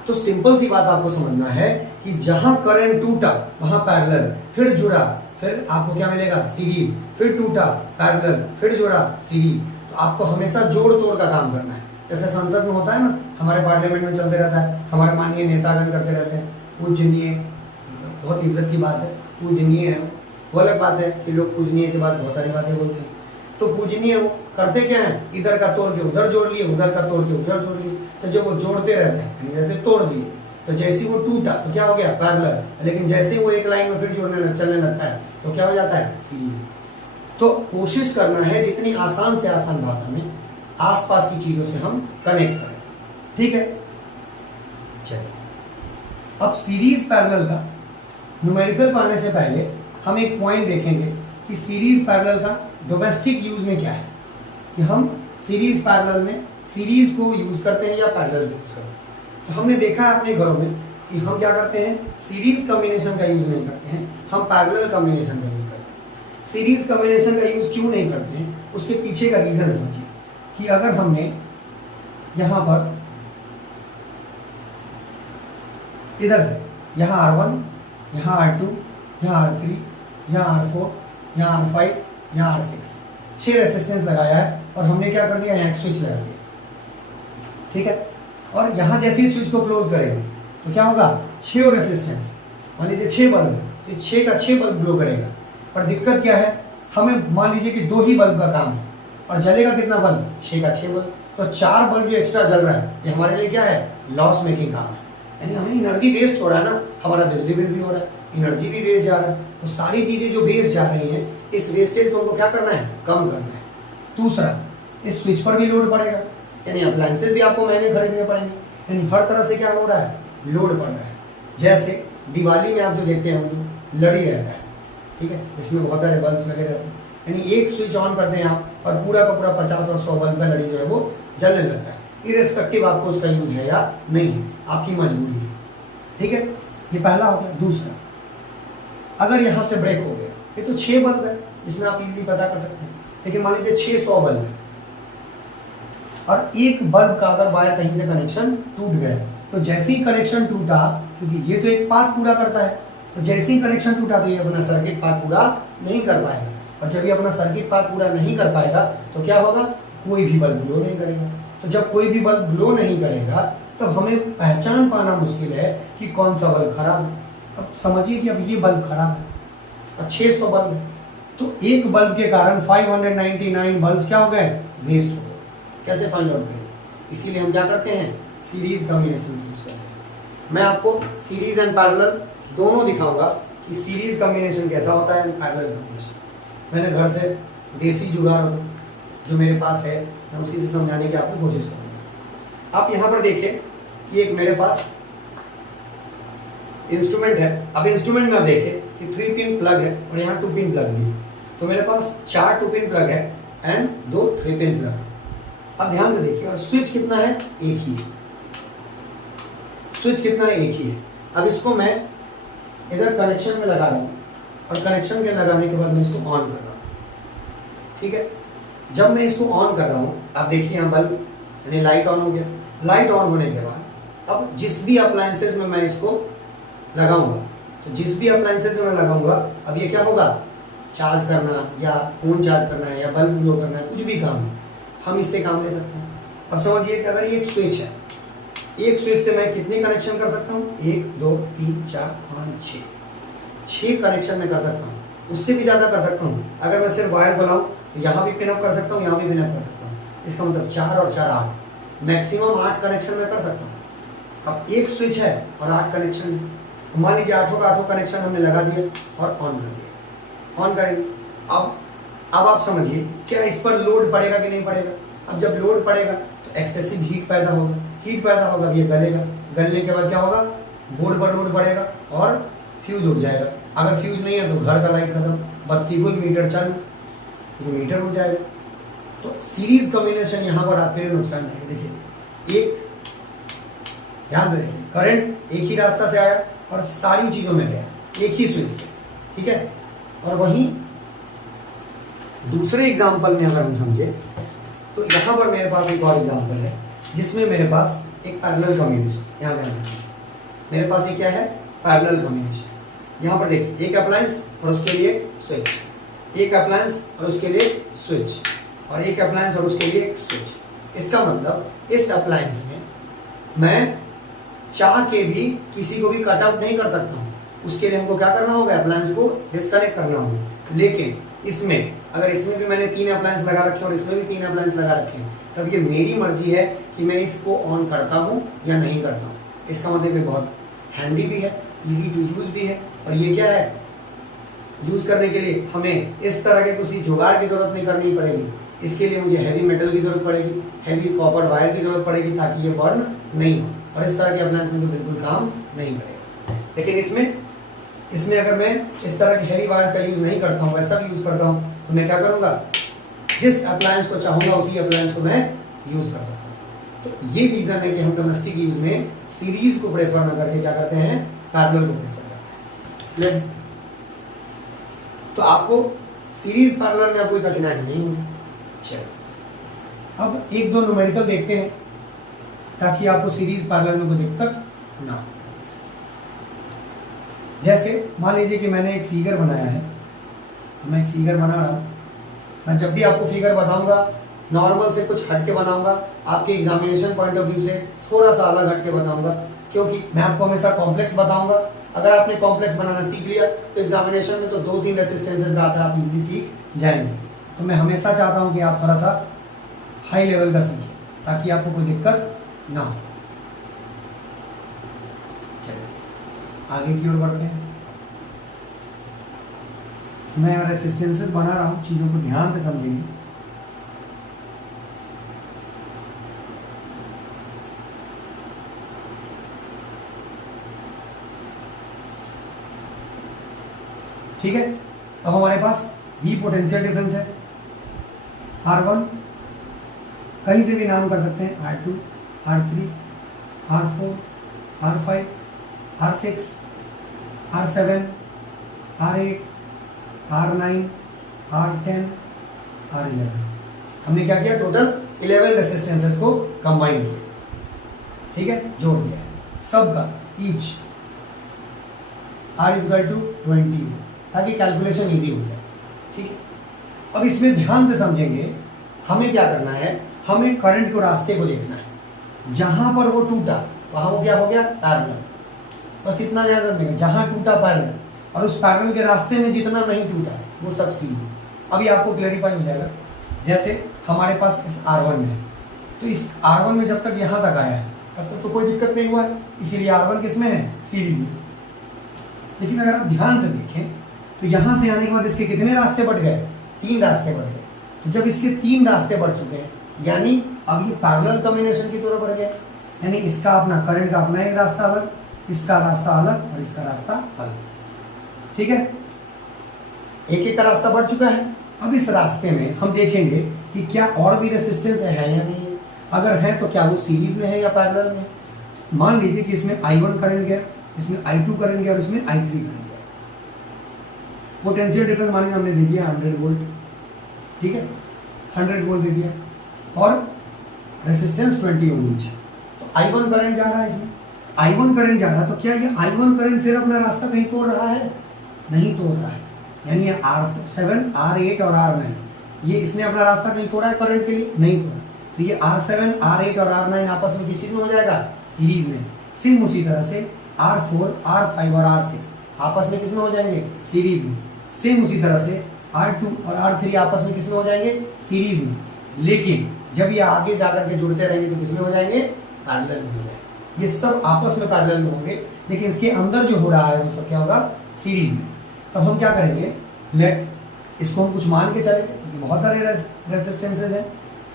तो सिंपल सी बात आपको समझना है कि जहां करंट टूटा वहां पैरेलल, फिर जुड़ा, फिर आपको क्या मिलेगा? सीरीज, फिर टूटा पैरेलल, फिर जुड़ा सीरीज। तो आपको हमेशा जोड़ तोड़ का काम करना है। जैसे संसद में होता है ना, हमारे पार्लियामेंट में चलते रहता है, हमारे माननीय नेतागण करते रहते हैं पूजनीय, बहुत इज्जत की बात है, पूजनीय है। वो अलग बात है कि लोग पूजनीय के बाद बहुत सारी बातें बोलते हैं। तो पूजनीय वो करते क्या है? इधर का तोड़ के उधर जोड़ लिए, उधर का तोड़ के उधर जोड़ लिए। तो जब वो जोड़ते रहते हैं, जैसे तोड़ दिए, तो जैसे वो टूटा तो क्या हो गया? पैरेलल। लेकिन जैसे वो एक लाइन में फिर चलने लगता है तो क्या हो जाता है? सीरीज। तो कोशिश करना है जितनी आसान से आसान भाषा में आसपास की चीजों से हम कनेक्ट करें। ठीक है? चलिए, अब सीरीज पैरेलल का न्यूमेरिकल पाने से पहले हम एक पॉइंट देखेंगे कि सीरीज पैरेलल का डोमेस्टिक यूज में क्या है, कि हम सीरीज पैरेलल में सीरीज को यूज करते हैं या पैरेलल यूज करते हैं। तो हमने देखा है अपने घरों में कि हम क्या करते हैं? सीरीज कॉम्बिनेशन का यूज नहीं करते हैं, हम पैरेलल कॉम्बिनेशन का यूज करते हैं। सीरीज कॉम्बिनेशन का यूज क्यों नहीं करते हैं? उसके पीछे का रीजन समझिए कि अगर हमने यहां पर इधर से यहाँ R1, यहाँ R2, यहाँ R3, यहाँ R4, यहाँ R5, यहाँ R6 6 रेसिस्टेंस लगाया है और हमने क्या कर दिया? यहाँ एक स्विच लगा दिया। ठीक है? और यहाँ जैसे ही स्विच को क्लोज करेंगे तो क्या होगा? 6 रेसिस्टेंस मान लीजिए 6 बल्ब है, तो 6 का 6 बल्ब ग्लो करेगा। पर दिक्कत क्या है, हमें मान लीजिए कि 2 ही बल्ब का काम है और जलेगा कितना बल्ब, 6 का 6 बल्ब। तो 4 बल्ब जो एक्स्ट्रा जल रहा है ये हमारे लिए क्या है, लॉस मेकिंग काम है, यानी हमें एनर्जी वेस्ट हो रहा है ना, हमारा बिजली बिल भी हो रहा है, एनर्जी भी वेस्ट जा रहा है। तो सारी चीजें जो वेस्ट जा रही हैं, इस वेस्टेज को हमको क्या करना है, कम करना है। दूसरा, इस स्विच पर भी लोड पड़ेगा, यानी अप्लायंसेस भी आपको महंगे खरीदने पड़ेंगे, यानी हर तरह से क्या हो रहा है, लोड पड़ रहा है। जैसे दिवाली में आप जो देखते हैं जो लड़ी रहता है, ठीक है, इसमें बहुत सारे बल्ब लगे रहते हैं, यानी एक स्विच ऑन करते हैं आप और पूरा का पूरा 50 और 100 बल्ब का लड़ी जो है वो जलने लगता है, इरेस्पेक्टिव आपको उसका यूज है या नहीं है, आपकी मजबूरी है, ठीक है। ये पहला हो गया। दूसरा, अगर यहाँ से ब्रेक हो गया, ये तो 6 बल्ब है, इसमें आप इजीली पता कर सकते हैं, लेकिन मान लीजिए 600 बल्ब है और एक बल्ब का अगर वायर कहीं से कनेक्शन टूट गया, तो जैसे ही कनेक्शन टूटा, क्योंकि ये तो एक पाथ पूरा करता है, तो जैसे ही कनेक्शन टूटा तो ये अपना सर्किट पाथ पूरा नहीं कर पाएगा, और जब ये अपना सर्किट पाथ पूरा नहीं कर पाएगा तो क्या होगा, कोई भी बल्ब ग्लो नहीं करेगा। तो जब कोई भी बल्ब ग्लो नहीं करेगा तब हमें पहचान पाना मुश्किल है कि कौन सा बल्ब खराब है। अब समझिए कि अब ये बल्ब खराब है और 600 बल्ब है, तो एक बल्ब के कारण 599 बल्ब क्या हो गए, वेस्ट हो गए। कैसे फाइंड आउट करेंगे, इसीलिए हम क्या करते हैं, सीरीज कॉम्बिनेशन यूज करते हैं। मैं आपको सीरीज एंड पैरेलल दोनों दिखाऊंगा कि सीरीज कॉम्बिनेशन कैसा होता है एंड पैरेलल कॉम्बिनेशन। मैंने घर से देसी जुगाड़ जो मेरे पास है मैं उसी से समझाने की आपको कोशिश करूंगा। आप यहाँ पर देखिए कि एक मेरे पास इंस्ट्रूमेंट है। अब इंस्ट्रूमेंट में आप देखिए कि 3 पिन प्लग है और यहाँ 2 पिन प्लग भी है, तो मेरे पास 4 2 पिन प्लग है एंड 2 3 पिन प्लग। अब ध्यान से देखिए, और स्विच कितना है, एक ही है, स्विच कितना है, एक ही है। अब इसको मैं इधर कनेक्शन में लगा रहा हूँ और कनेक्शन के लगाने के बाद मैं इसको ऑन कर रहा हूँ, ठीक है। जब मैं इसको ऑन कर रहा हूँ, आप देखिए यहाँ बल्ब यानी लाइट ऑन हो गया। लाइट ऑन होने के बाद अब जिस भी अप्लायंसेज में मैं इसको लगाऊंगा, तो जिस भी अप्लायंसेज में मैं लगाऊंगा, अब ये क्या होगा, चार्ज करना या फोन चार्ज करना है या बल्ब ग्लो करना है, कुछ भी काम हम इससे काम ले सकते हैं। अब समझिए कि अगर ये एक स्विच है, एक स्विच से मैं कितने कनेक्शन कर सकता हूँ, 1 2 3 4 5 6 कनेक्शन में कर सकता हूँ, उससे भी ज़्यादा कर सकता हूँ। अगर मैं सिर्फ वायर बनाऊँ तो यहाँ भी पिनअप कर सकता हूँ, यहाँ भी पिनअप कर सकता हूँ। इसका मतलब 4 और 4 8, मैक्सिमम 8 कनेक्शन में कर सकता हूँ। अब एक स्विच है और 8 कनेक्शन है, तो मान लीजिए 8 का 8 कनेक्शन हमने लगा दिए और ऑन कर दिया, ऑन करेंगे। अब आप समझिए क्या इस पर लोड पड़ेगा कि नहीं पड़ेगा। अब जब लोड पड़ेगा तो एक्सेसिव हीट पैदा होगा, हीट पैदा होगा, अब ये गलेगा, गलने के बाद क्या होगा, बोर्ड पर लोड पड़ेगा और फ्यूज उड़ जाएगा। अगर फ्यूज नहीं है तो घर का लाइट खत्म, बत्ती गुल, मीटर चालू, तो मीटर उड़ जाएगा। तो सीरीज कॉम्बिनेशन यहाँ पर आपके लिए नुकसान है। देखिए, एक ध्यान से देखिए, करंट एक ही रास्ता से आया और सारी चीजों में गया एक ही स्विच से, ठीक है। और वहीं दूसरे एग्जाम्पल में अगर हम समझे तो यहाँ पर मेरे पास एक और एग्जाम्पल है जिसमें मेरे पास एक पैरेलल कॉम्बिनेशन, यहाँ ध्यान दीजिए, मेरे पास ये क्या है, पैरेलल कॉम्बिनेशन। यहाँ पर देखिए, एक अप्लायंस और उसके लिए स्विच, एक अप्लायंस और उसके लिए स्विच, और एक अप्लायंस और उसके लिए स्विच। इसका मतलब इस अप्लायंस में मैं चाह के भी किसी को भी कट आउट नहीं कर सकता हूँ, उसके लिए हमको क्या करना होगा, अप्लायंस को डिस्कनेक्ट करना होगा। लेकिन इसमें अगर इसमें भी मैंने 3 अप्लायंस लगा रखे और इसमें भी 3 अप्लायंस लगा रखे हैं, तब ये मेरी मर्जी है कि मैं इसको ऑन करता हूँ या नहीं करता हूँ। इसका मतलब ये बहुत हैंडी भी है, इजी टू यूज भी है, और ये क्या है, यूज करने के लिए हमें इस तरह के किसी जुगाड़ की जरूरत नहीं करनी पड़ेगी। इसके लिए मुझे हैवी मेटल की जरूरत पड़ेगी, हैवी कॉपर वायर की जरूरत पड़ेगी ताकि ये बर्न नहीं हो, और इस तरह के अप्लायंस में तो बिल्कुल काम नहीं करेगा। लेकिन इसमें अगर मैं इस तरह के हैवी वायर का यूज नहीं करता हूँ, वैसा भी यूज करता हूँ, तो मैं क्या करूँगा, जिस अप्लायंस को चाहूँगा उसी अप्लायंस को मैं यूज कर सकता हूँ। तो ये रीजन है कि हम डोमेस्टिक यूज में सीरीज को प्रेफर न करके क्या करते हैं, पैरेलल को प्रेफर करते हैं। तो आपको सीरीज पैरेलल में कोई कठिनाई नहीं होगी। चलो अब 1-2 न्यूमेरिकल देखते हैं ताकि आपको सीरीज पैरेलल में कोई दिक्कत ना हो। जैसे मान लीजिए कि मैंने एक फिगर बनाया है, मैं एक फिगर बना रहा हूँ। मैं जब भी आपको फिगर बताऊंगा नॉर्मल से कुछ हट के बनाऊंगा, आपके एग्जामिनेशन पॉइंट ऑफ व्यू से थोड़ा सा अलग हट के बताऊंगा, क्योंकि मैं आपको हमेशा कॉम्प्लेक्स बताऊंगा अगर आपने कॉम्प्लेक्स बनाना सीख लिया तो एग्जामिनेशन में तो 2-3 रेसिस्टेंसेस आता है, आप इजीली सीख जाएंगे। तो मैं हमेशा चाहता हूं कि आप थोड़ा सा हाई लेवल का सीखें ताकि आपको कोई दिक्कत ना हो। चलिए आगे की ओर बढ़ते हैं। मैं यहाँ रेसिस्टेंसेस बना रहा हूँ, चीज़ों को ध्यान से समझेंगे। ठीक है, अब हमारे पास V पोटेंशियल डिफरेंस है, R1 कहीं से भी नाम कर सकते हैं, R2, R3, R4, R5, R6, R7, R8, R9, R10, R11। हमने क्या किया, टोटल 11 रेसिस्टेंसेस को कंबाइन किया, ठीक है, जोड़ दिया सबका ईच R इक्वल टू 20 ताकि कैलकुलेशन इजी हो जाए। ठीक है, अब इसमें ध्यान से समझेंगे, हमें क्या करना है, हमें करंट को रास्ते को देखना है। जहां पर वो टूटा वहां वो क्या हो गया, पैरेलल। बस इतना ध्यान रखिएगा, जहां टूटा पैरेलल, और उस पैरेलल के रास्ते में जितना नहीं टूटा वो सब सीरीज। अभी आपको क्लैरिफाई हो जाएगा। जैसे हमारे पास इस R1 में, तो इस R1 में जब तक यहाँ तक आया है तब तक तो कोई दिक्कत नहीं हुआ है, इसीलिए R1 किस में है, सीरीज में। लेकिन अगर आप ध्यान से देखें तो यहाँ से आने के बाद इसके कितने रास्ते बढ़ गए, 3 रास्ते बढ़ गए। तो जब इसके 3 रास्ते बढ़ चुके हैं, यानी अब ये पैरेलल कॉम्बिनेशन की तरह बढ़ गया, यानी इसका अपना करंट का अपना एक रास्ता अलग, इसका रास्ता अलग और इसका रास्ता अलग। ठीक है, एक एक का रास्ता बढ़ चुका है। अब इस रास्ते में हम देखेंगे कि क्या और भी रेसिस्टेंस है या नहीं है। अगर है तो क्या वो सीरीज में है या पैरेलल में। मान लीजिए कि इसमें I1 करंट गया, इसमें I2 करंट गया और इसमें I3 करंट गया। पोटेंशियल डिफरेंस मान लीजिए हमने दे दिया 100 वोल्ट, ठीक है, 100 वोल्ट दे दिया और रेसिस्टेंस 20 ओम ईच। तो I1 करंट जा रहा है इसमें, I1 करंट जा रहा है, तो क्या ये I1 करंट फिर अपना रास्ता कहीं तोड़ रहा है, नहीं तोड़ रहा है। यानी ये R7, R8 और R9 ये इसने अपना रास्ता कहीं तोड़ा है करंट के लिए, नहीं तोड़ा। तो ये R7, R8 और R9 आपस में किसी में हो जाएगा, सीरीज में। सेम उसी तरह से R4, R5 और R6 आपस में किस में हो जाएंगे, सीरीज में। सेम उसी तरह से R2 और R3 आपस में किस में हो जाएंगे, सीरीज में। लेकिन जब ये आगे जाकर के जुड़ते रहेंगे तो किस में हो जाएंगे, पैरेलल में हो जाएंगे। ये सब आपस में पैरेलल में होंगे, लेकिन इसके अंदर जो हो रहा है वो सब क्या होगा, सीरीज में। तब हम क्या करेंगे, लेट इसको हम कुछ मान के चलेंगे क्योंकि बहुत सारे रेजिस्टेंसेज हैं।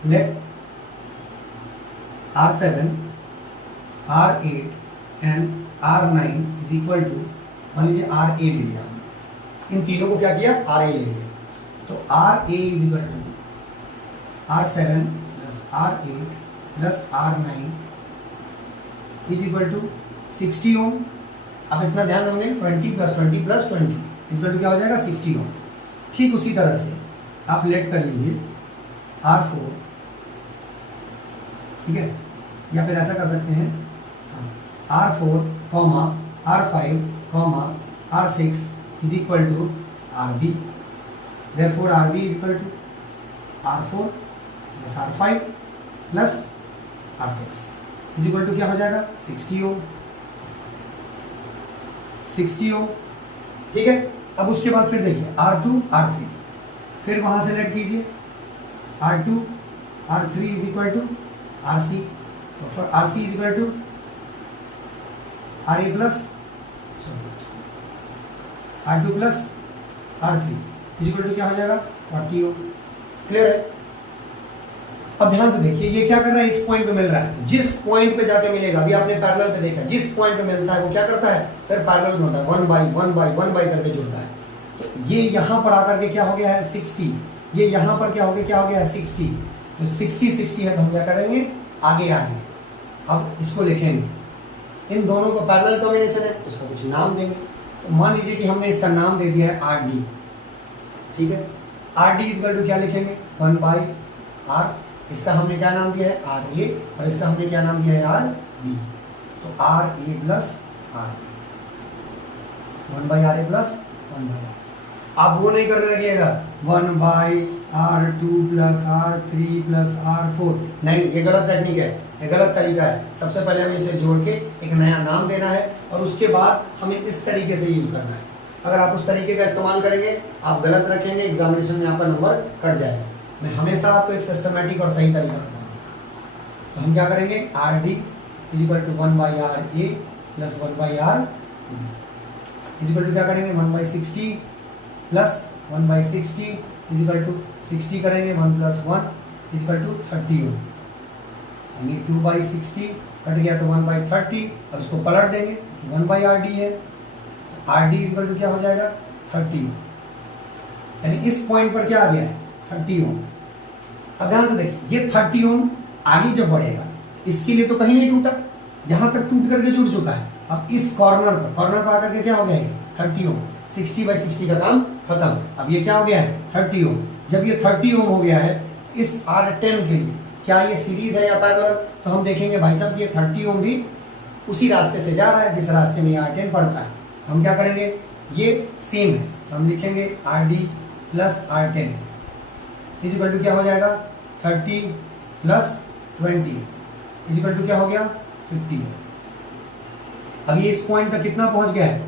Let R7, R8 and R9 is equal to, मान लीजिए RA ले लिया, इन तीनों को क्या किया, RA ले लिया। तो RA is equal to R7 plus R8 plus R9 is equal to 60 ohm. अब इतना ध्यान देंगे, 20 plus 20 plus 20 is equal to क्या हो जाएगा, 60 ओम। ठीक उसी तरह से आप लेट कर लीजिए R4, ठीक है, या फिर ऐसा कर सकते हैं R4, R5, R6 is equal to RB. Therefore RB is equal to R4 plus R5 plus R6 is equal to क्या हो जाएगा, 60 ओम। 60 ओम, ठीक है। अब उसके बाद फिर देखिए R2, R3, फिर वहां से लेट कीजिए R2, R3 is equal to RC। तो फिर RC is equal to RA plus R2 plus R3 is equal to क्या हो जाएगा, 40 ओम। क्लियर है। अब ध्यान से देखिए ये क्या कर रहा है, इस पॉइंट पे मिल रहा है, जिस पॉइंट पे जाके मिलेगा, अभी आपने पैरेलल पे देखा, जिस पॉइंट पे मिलता है वो क्या करता है, फिर पैरेलल में होता है, 1 बाई करके जुड़ता है। तो ये यहाँ पर आकर के क्या हो गया है, 60, ये यहाँ पर क्या हो गया है 60। तो 60 है तो हम क्या करेंगे, आगे आएंगे। अब इसको लिखेंगे, इन दोनों को पैरेलल कॉम्बिनेशन है, इसको कुछ नाम देंगे। तो मान लीजिए कि हमने इसका नाम दे दिया है RD, ठीक है। RD इज इक्वल टू क्या लिखेंगे, 1 बाई R, इसका हमने क्या नाम दिया है, RA, और इसका हमने क्या नाम दिया है, RB। तो RA plus RB, 1 by RA plus 1 by R। आप वो नहीं कर रहिएगा 1 by R2 plus R3 plus R4, नहीं, ये गलत टेक्निक है, ये गलत तरीका है। सबसे पहले हमें इसे जोड़ के एक नया नाम देना है और उसके बाद हमें इस तरीके से यूज करना है। अगर आप उस तरीके का इस्तेमाल करेंगे, आप गलत रखेंगे, एग्जामिनेशन में आपका नंबर कट जाएगा। मैं हमेशा आपको एक सिस्टमेटिक और सही तरीका बताऊंगा। तो हम क्या करेंगे, R D is equal to 1/r(a) plus 1/r is equal to क्या करेंगे 1/60 प्लस 1/60 इजिकल टू 60 करेंगे 1 + 1 इजिकल टू 30 हो, यानी 2/60 कट गया तो 1/30। अब इसको पलट देंगे 1/rd है, rd इजिकल टू क्या हो जाएगा 30 हो, यानी इस पॉइंट पर क्या आ गया है 30 ओम। अब ध्यान से देखिए ये 30 ओम आगे जब बढ़ेगा, इसके लिए तो कहीं नहीं टूटा, यहां तक टूट करके जुड़ चुका है। अब इस कॉर्नर पर आकर के क्या हो गया है 30 ओम, 60/60 का काम खत्म। अब ये क्या हो गया है 30 ओम। जब ये 30 ओम हो गया है, इस R10 के लिए क्या ये सीरीज है या पैरेलल, तो हम देखेंगे भाई साहब ये 30 ओम भी उसी रास्ते से जा रहा है जिस रास्ते में R10 पड़ता है। हम क्या करेंगे, ये सेम है तो हम लिखेंगे RD plus R10 is equal to क्या हो जाएगा 30 प्लस 20 इजिकल टू क्या हो गया 50। अब ये इस पॉइंट तक कितना पहुंच गया है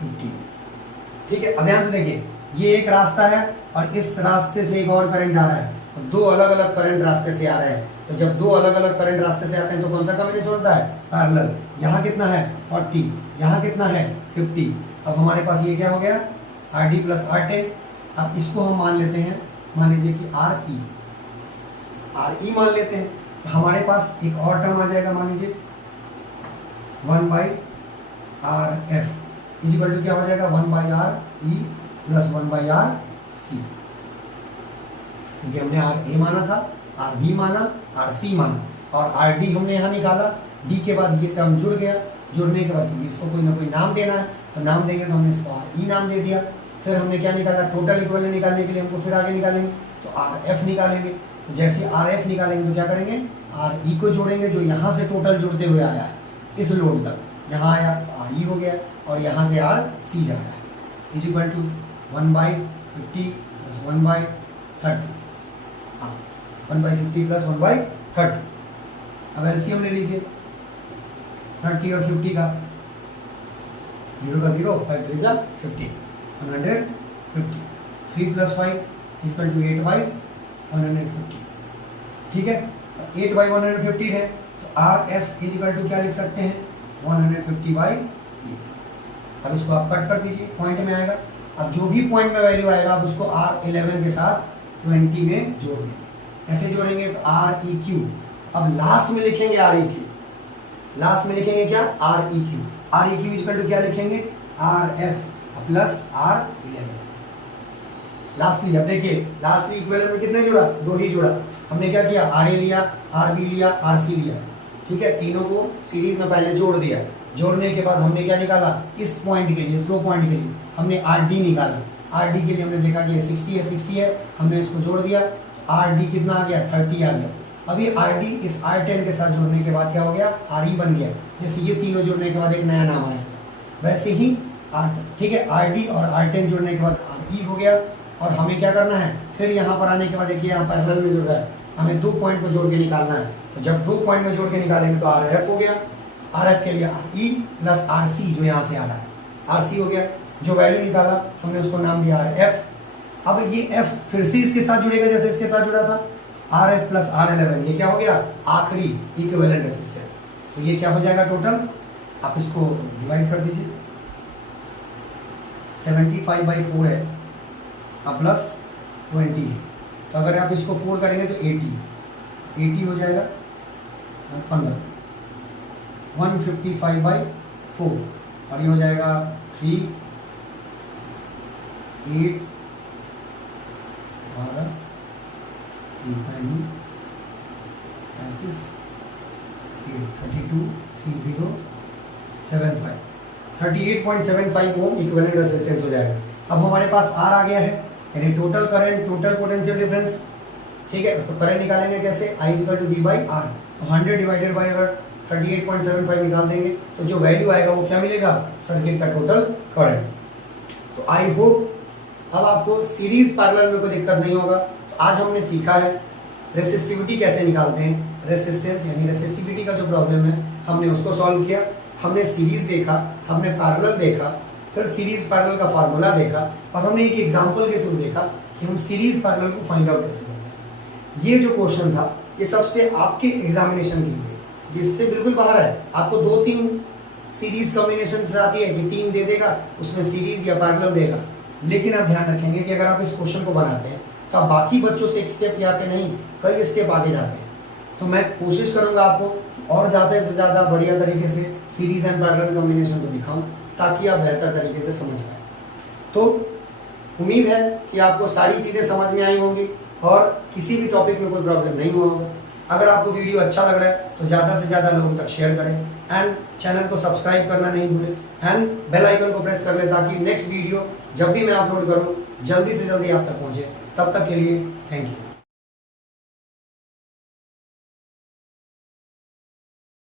50। ठीक है, अब ध्यान से देखिए ये एक रास्ता है और इस रास्ते से एक और करंट आ रहा है, तो दो अलग अलग करंट रास्ते से आ रहे हैं। तो जब दो अलग अलग करंट रास्ते से आते हैं तो कौन सा कॉम्बिनेशन होता है पैरेलल। यहाँ कितना है 40, यहाँ कितना है 50। अब हमारे पास ये क्या हो गया RD प्लस R10। अब इसको हम मान लेते हैं, मान लीजिए कि RE मान लेते हैं। तो हमारे पास एक और टर्म आ जाएगा, मान लीजिए 1/RF इजिकल टू क्या हो जाएगा 1/RE प्लस 1/RC, क्योंकि हमने RA माना था, RB माना, RC माना और RD हमने यहाँ निकाला। D के बाद ये टर्म जुड़ गया, जुड़ने के बाद इसको कोई ना कोई नाम देना है, तो नाम देंगे तो हमने इसको RE नाम दे दिया। फिर हमने क्या निकाला, टोटल इक्विवेलेंट निकालने के लिए हमको फिर आगे निकालेंगे तो RF निकालेंगे। तो जैसे RF निकालेंगे तो क्या करेंगे RE को जोड़ेंगे, जो यहाँ से टोटल जुड़ते हुए आया है इस लोड तक, यहाँ आया तो RE हो गया और यहाँ से RC जा रहा है इजिकल टू 1/50 प्लस 1/30, 1/50 प्लस 1/30। अब एलसीएम ले लीजिए 30 और 50 का, 0 का 0, 5 3 जा 50, 150। 3 + 5 इक्वल टू 8/150। ठीक है, 8/150 है तो RF इक्वल टू क्या लिख सकते हैं 150/8। अब इसको आप कट कर दीजिए, पॉइंट में आएगा। अब जो भी पॉइंट में वैल्यू आएगा आप उसको R11 के साथ 20 में जोड़ देंगे। ऐसे जोड़ेंगे तो REQ। अब लास्ट में लिखेंगे REQ, लास्ट में लिखेंगे क्या REQ। REQ इक्वल टू क्या लिखेंगे RF प्लस R11। लास्टली अब देखिए लास्टली इक्विवेलेंट में कितने जुड़ा, दो ही जुड़ा। हमने क्या किया RA लिया, RB लिया, RC लिया। ठीक है, तीनों को सीरीज में पहले जोड़ दिया। जोड़ने के बाद हमने क्या निकाला, इस पॉइंट के लिए, इस दो पॉइंट के लिए हमने RD निकाला। RD के लिए हमने देखा कि 60 है, हमने इसको जोड़ दिया। RD कितना आ गया 30 आ गया। अभी RD इस R10 के साथ जोड़ने के बाद क्या हो गया RE बन गया। जैसे ये तीनों जोड़ने के बाद एक नया नाम आया, वैसे ही ठीक है RD और R10 जोड़ने के बाद RE हो गया। और हमें क्या करना है, फिर यहाँ पर आने के बाद देखिए यहाँ पैरेलल में जुड़ रहा है, हमें दो पॉइंट को जोड़ के निकालना है। तो जब दो पॉइंट में जोड़ के निकालेंगे तो RF हो गया, RF के लिए RE प्लस RC जो यहाँ से आ रहा है RC हो गया। जो वैल्यू निकाला हमने उसको नाम दिया RF। अब ये F फिर से इसके साथ जुड़ेगा जैसे इसके साथ जुड़ा था, RF प्लस R11, ये क्या हो गया आखिरी इक्विवेलेंट रेजिस्टेंस। तो ये क्या हो जाएगा टोटल, आप इसको डिवाइड कर दीजिए, 75/4 है प्लस 20 है। तो अगर आप इसको 4 करेंगे तो 80 हो जाएगा 15, 155/4 और ये हो जाएगा 3, 8, 12, 35, 32, 3075, 38.75 ओम इक्विवेलेंट रेजिस्टेंस हो जाएगा। अब हमारे पास R आ गया है, यानी total current, total potential difference. ठीक है, तो करंट निकालेंगे कैसे, I = V/R। तो 100 डिवाइडेड बाई अगर 38.75 निकाल देंगे तो जो वैल्यू आएगा वो क्या मिलेगा, सर्किट का टोटल करंट। तो आई होप अब आपको सीरीज पैरेलल में कोई दिक्कत नहीं होगा। तो आज हमने सीखा है रेसिस्टिविटी कैसे निकालते हैं, रेसिस्टेंस यानी रेसिस्टिविटी का जो प्रॉब्लम है हमने उसको सॉल्व किया। हमने सीरीज देखा, हमने पैरेलल देखा, फिर सीरीज पैरेलल का फार्मूला देखा, और हमने एक एग्जांपल के थ्रू देखा कि हम सीरीज पैरेलल को फाइंड आउट कैसे करते हैं। ये जो क्वेश्चन था ये सबसे आपके एग्जामिनेशन के लिए, ये इससे बिल्कुल बाहर है। आपको 2-3 सीरीज कॉम्बिनेशन से आती है कि 3 दे देगा, उसमें सीरीज या पैरेलल देगा, लेकिन आप ध्यान रखेंगे कि अगर आप इस क्वेश्चन को बनाते हैं तो आप बाकी बच्चों से एक स्टेप या के नहीं कई स्टेप आगे जाते हैं। तो मैं कोशिश करूंगा आपको और ज़्यादा से ज़्यादा बढ़िया तरीके से सीरीज एंड पैरेलल कॉम्बिनेशन को दिखाऊं ताकि आप बेहतर तरीके से समझ पाएँ। तो उम्मीद है कि आपको सारी चीज़ें समझ में आई होंगी और किसी भी टॉपिक में कोई प्रॉब्लम नहीं हुआ होगा। अगर आपको वीडियो अच्छा लग रहा है तो ज़्यादा से ज़्यादा लोगों तक शेयर करें एंड चैनल को सब्सक्राइब करना नहीं भूलें एंड बेल आइकन को प्रेस कर लें ताकि नेक्स्ट वीडियो जब भी मैं अपलोड करूं जल्दी से जल्दी आप तक पहुंचे। तब तक के लिए थैंक यू।